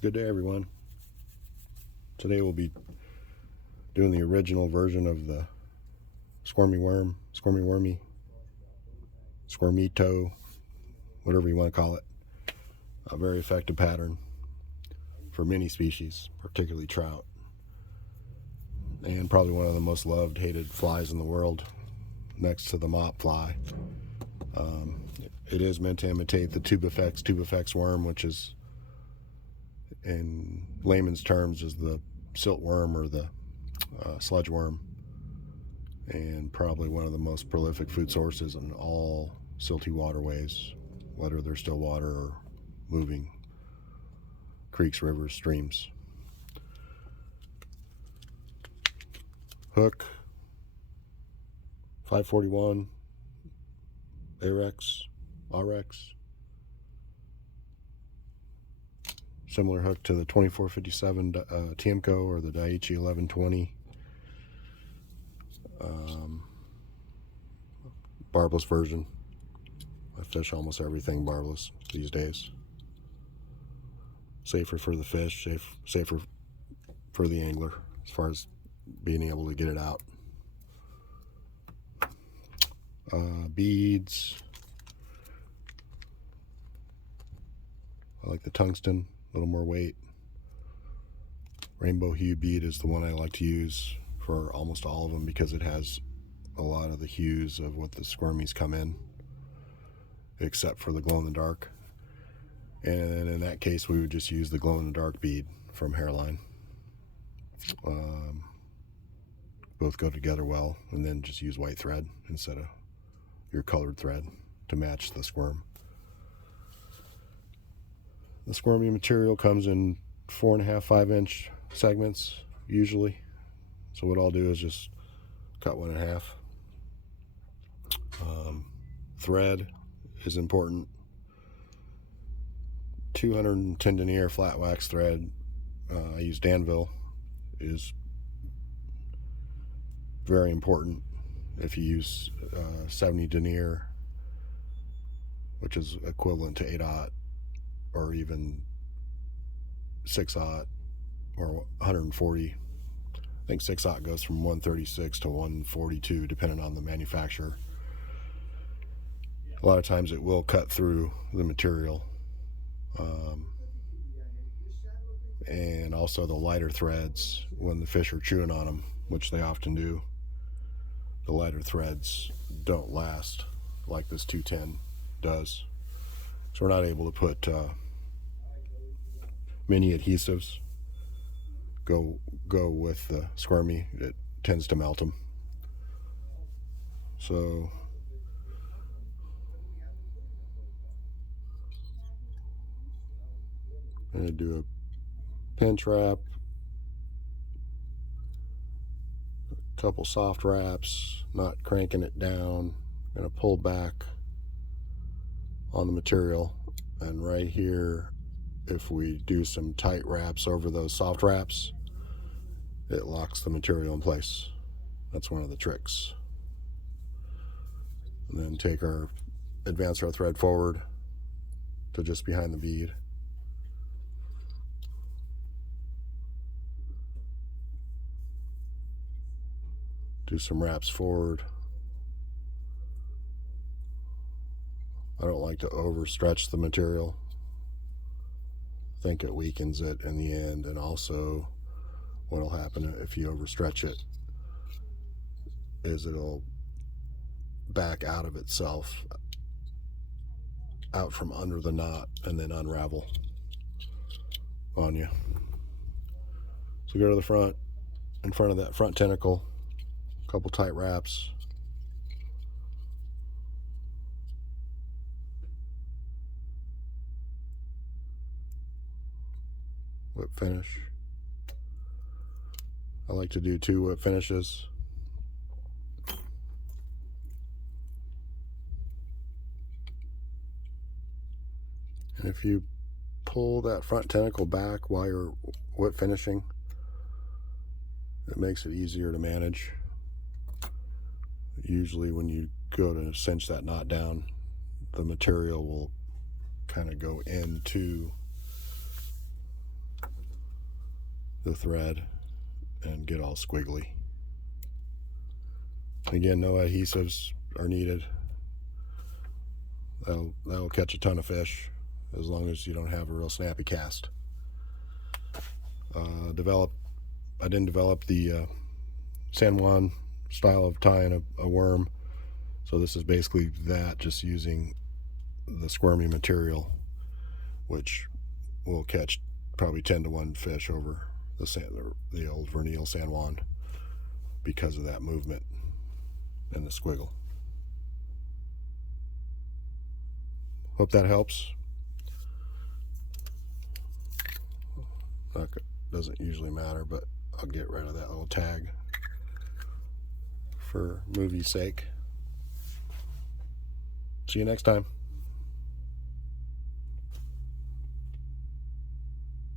Good day, everyone. Today we'll be doing the original version of the Squirmy Wormy, Squirmito, whatever you want to call it. A very effective pattern for many species, particularly trout, and probably one of the most loved, hated flies in the world, next to the mop fly. It is meant to imitate the Tubifex worm, which is, in layman's terms, is the silt worm or the sludge worm, and probably one of the most prolific food sources in all silty waterways, whether they're still water or moving creeks, rivers, streams. Hook 541 RX. Similar hook to the 2457 Tiemco or the Daiichi 1120. Barbless version. I fish almost everything barbless these days. Safer for the fish, safer for the angler as far as being able to get it out. Beads. I like the tungsten, a little more weight. Rainbow hue bead is the one I like to use for almost all of them because it has a lot of the hues of what the squirmies come in, except for the glow-in-the-dark. And in that case, we would just use the glow-in-the-dark bead from Hairline. Both go together well, and then just use white thread instead of your colored thread to match the squirm. The squirmy material comes in 4.5, 5-inch segments usually. So what I'll do is just cut 1.5. Thread is important. 210 denier flat wax thread. I use Danville. Is very important. If you use 70 denier, which is equivalent to 8/0 or even 6/0 or 140. I think 6/0 goes from 136 to 142 depending on the manufacturer. A lot of times it will cut through the material. And also the lighter threads, when the fish are chewing on them, which they often do, the lighter threads don't last like this 210 does. So we're not able to put many adhesives go with the squirmy. It tends to melt them. So I'm going to do a pinch wrap, a couple soft wraps, not cranking it down. I'm going to pull back on the material, and right here, if we do some tight wraps over those soft wraps, it locks the material in place. That's one of the tricks. And then advance our thread forward to just behind the bead. Do some wraps forward. I don't like to overstretch the material. I think it weakens it in the end, and also what will happen if you overstretch it is it'll back out of itself, out from under the knot, and then unravel on you. So go to the front, in front of that front tentacle, a couple tight wraps. Whip finish. I like to do 2 whip finishes. And if you pull that front tentacle back while you're whip finishing, it makes it easier to manage. Usually when you go to cinch that knot down, the material will kind of go into the thread and get all squiggly. Again, no adhesives are needed. That'll catch a ton of fish as long as you don't have a real snappy cast. I didn't develop the San Juan style of tying a worm, so this is basically that, just using the squirmy material, which will catch probably 10 to 1 fish over the old vernal San Juan because of that movement and the squiggle. Hope that helps. Doesn't usually matter, but I'll get rid of that little tag for movie's sake. See you next time.